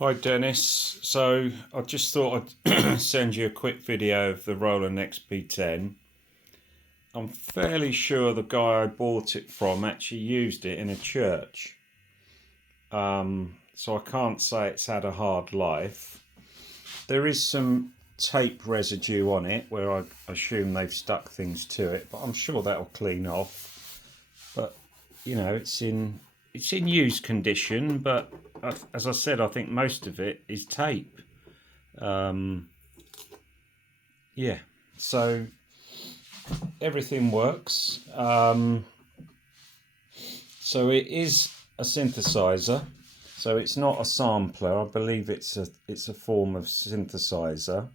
Hi Dennis, so I just thought I'd send you a quick video of the Roland XP10. I'm fairly sure the guy I bought it from actually used it in a church, so I can't say it's had a hard life. There is some tape residue on it where I assume they've stuck things to it, but I'm sure that'll clean off. But you know, it's in used condition, but as I said, I think most of it is tape. Yeah, so everything works. So it is a synthesizer. So it's not a sampler. I believe it's a form of synthesizer.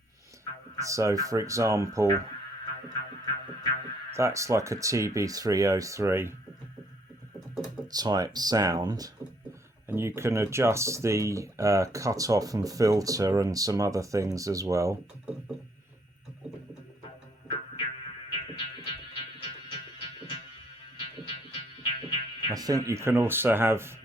So for example, that's like a TB303 type sound, and you can adjust the cut-off and filter and some other things as well. I think you can also have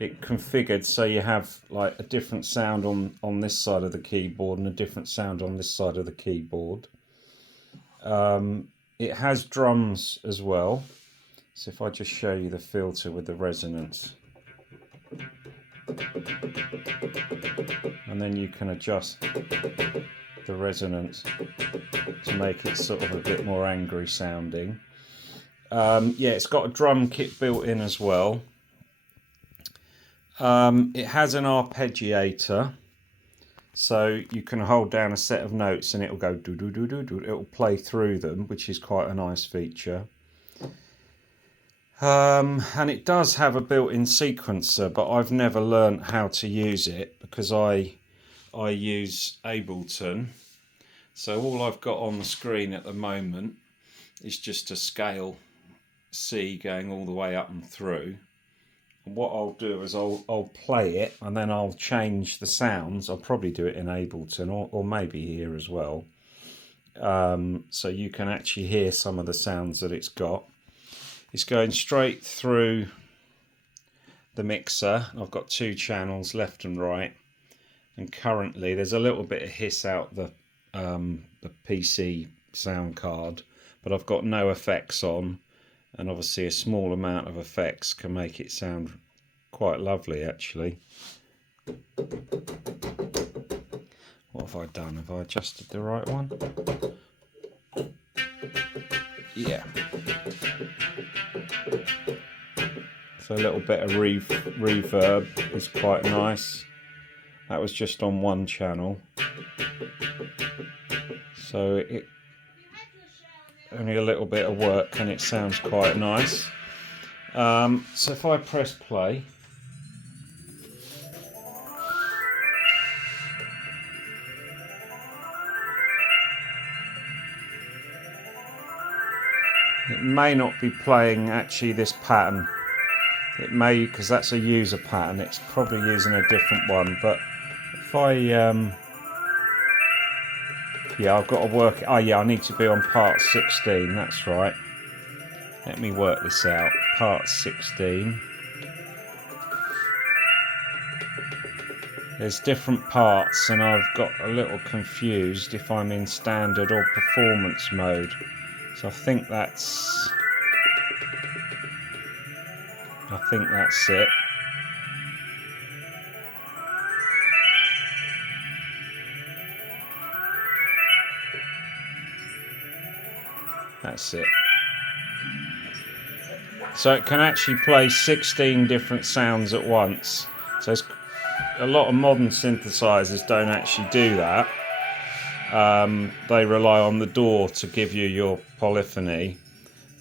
it configured so you have like a different sound on this side of the keyboard and a different sound on this side of the keyboard. It has drums as well, so if I just show you the filter with the resonance, and then you can adjust the resonance to make it sort of a bit more angry sounding. Yeah, it's got a drum kit built in as well. It has an arpeggiator, so you can hold down a set of notes and it'll go do do do do do. It'll play through them, which is quite a nice feature. And it does have a built-in sequencer, but I've never learnt how to use it because I use Ableton. So all I've got on the screen at the moment is just a scale C going all the way up and through. And what I'll do is I'll play it and then I'll change the sounds. I'll probably do it in Ableton or maybe here as well. So you can actually hear some of the sounds that it's got. It's going straight through the mixer. I've got two channels, left and right, and currently there's a little bit of hiss out the PC sound card, but I've got no effects on, and obviously a small amount of effects can make it sound quite lovely actually. What have I done? Have I adjusted the right one? Yeah. So a little bit of reverb is quite nice. That was just on one channel, so it only a little bit of work and it sounds quite nice. So if I press play, it may not be playing actually this pattern. It may, because that's a user pattern, it's probably using a different one. But if I yeah, I've got to work. Oh yeah, I need to be on part 16. That's right. Let me work this out. Part 16. There's different parts, and I've got a little confused if I'm in standard or performance mode. So I think that's it. That's it. So it can actually play 16 different sounds at once. So it's, a lot of modern synthesizers don't actually do that. They rely on the DAW to give you your polyphony.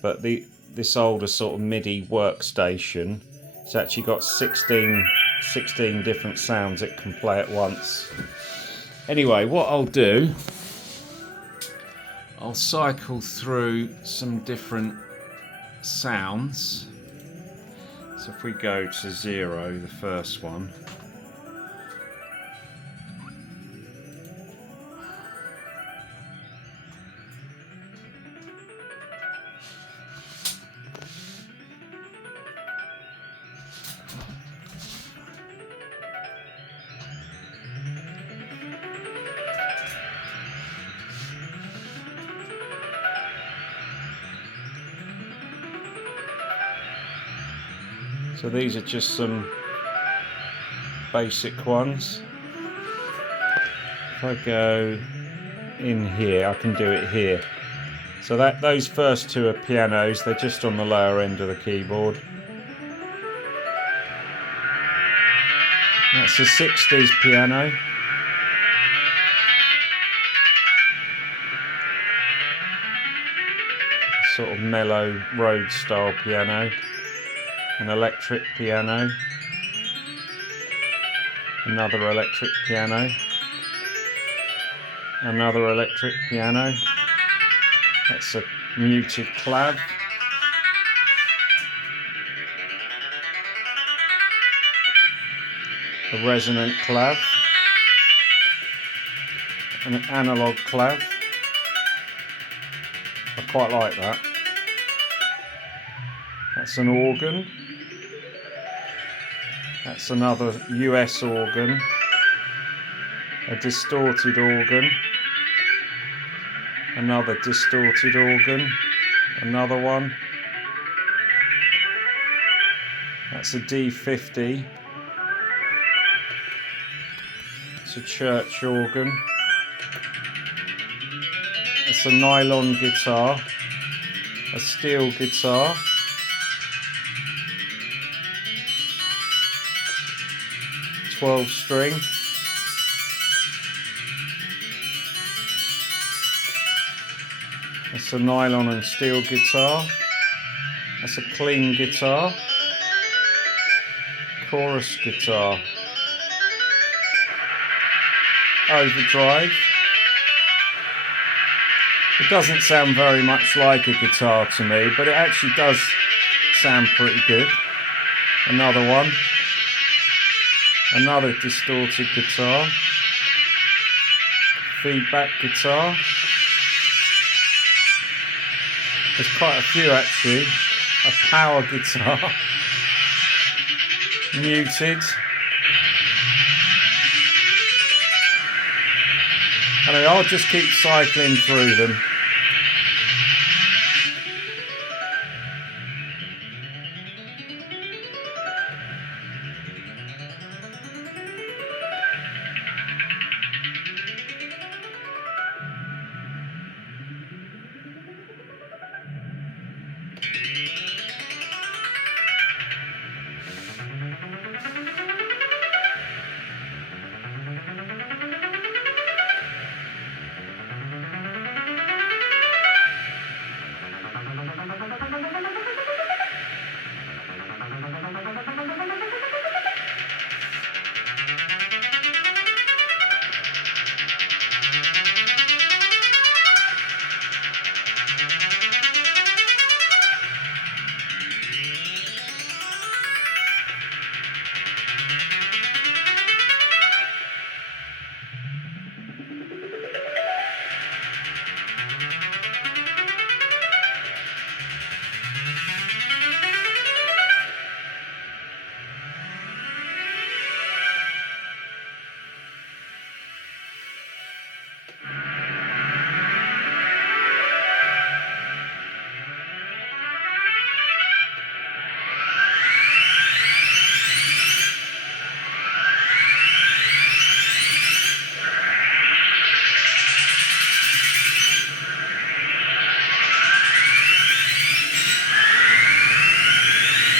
But this older sort of MIDI workstation, it's actually got 16 different sounds it can play at once. Anyway, what I'll do, I'll cycle through some different sounds. So if we go to 0, the first one, So these are just some basic ones. If I go in here, I can do it here. So those first two are pianos, they're just on the lower end of the keyboard. That's a 60s piano. Sort of mellow Rhodes style piano. An electric piano. Another electric piano. Another electric piano. That's a muted clav. A resonant clav. An analog clav. I quite like that. That's an organ. That's another US organ. A distorted organ. Another distorted organ. Another one. That's a D50. It's a church organ. It's a nylon guitar. A steel guitar. String. That's a nylon and steel guitar. That's a clean guitar. Chorus guitar. Overdrive. It doesn't sound very much like a guitar to me, but it actually does sound pretty good. Another one. Another distorted guitar. Feedback guitar. There's quite a few actually. A power guitar. Muted. Anyway, I'll just keep cycling through them.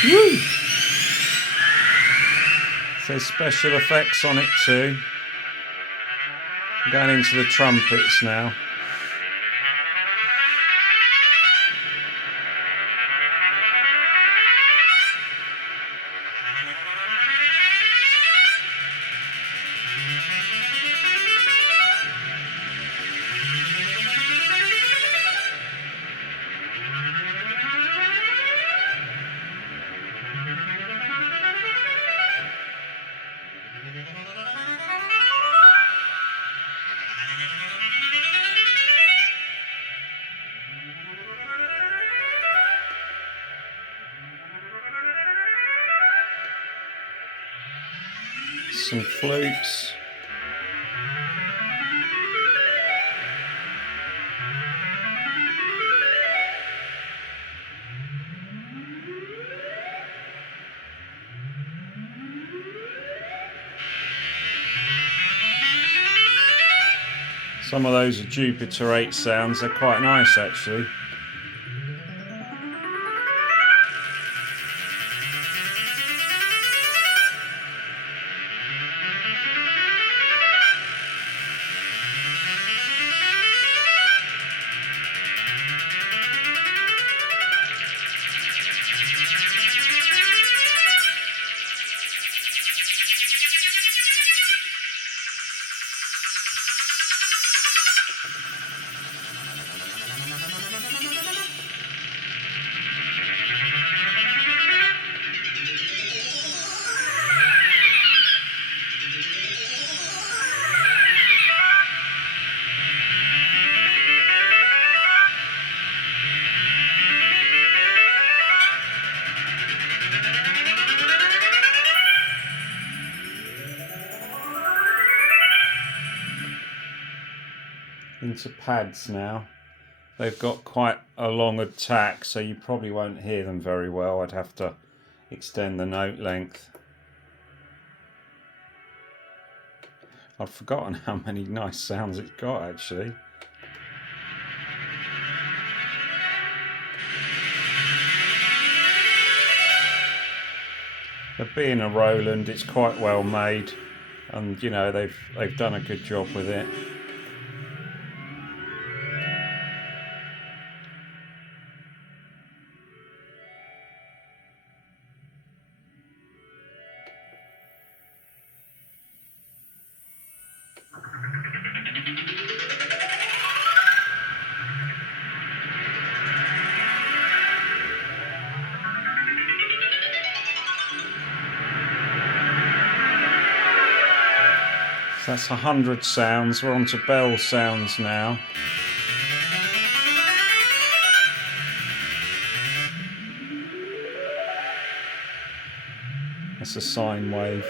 Woo! There's special effects on it too. I'm going into the trumpets now. Some flutes. Some of those are Jupiter 8 sounds, they're quite nice actually. Into pads now. They've got quite a long attack, so you probably won't hear them very well. I'd have to extend the note length. I've forgotten how many nice sounds it's got actually. But being a Roland, it's quite well made, and you know they've done a good job with it. So that's 100 sounds. We're on to bell sounds now. That's a sine wave.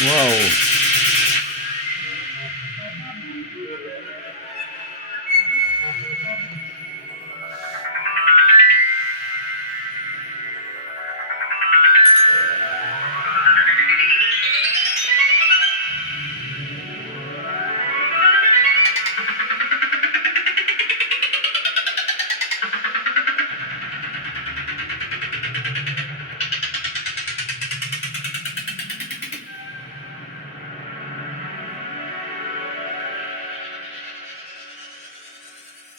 Whoa.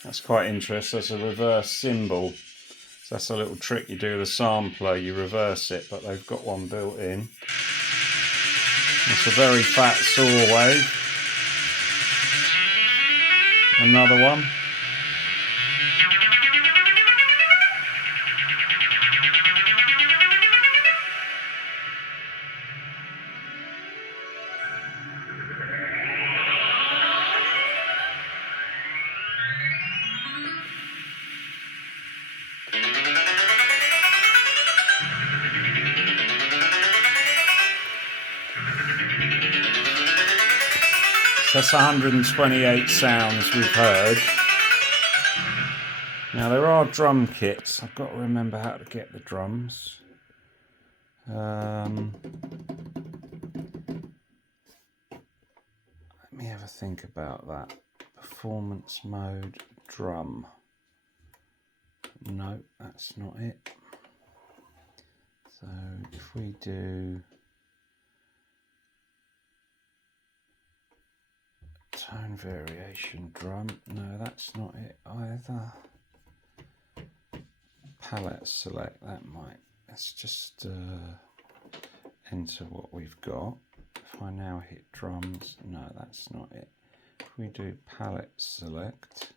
That's quite interesting. That's a reverse cymbal. So that's a little trick you do with a sampler. You reverse it, but they've got one built in. It's a very fat saw wave. Another one. So that's 128 sounds we've heard. Now there are drum kits. I've got to remember how to get the drums. Let me have a think about that. Performance mode drum. No, that's not it. So if we do tone variation drum, no, that's not it either. Palette select, that might. Let's just enter what we've got. If I now hit drums, no, that's not it. If we do palette select,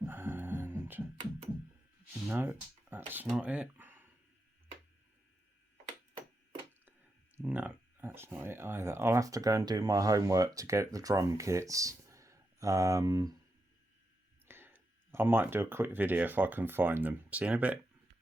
and no, that's not it. No, That's not it either. I'll have to go and do my homework to get the drum kits. I might do a quick video if I can find them. See you in a bit.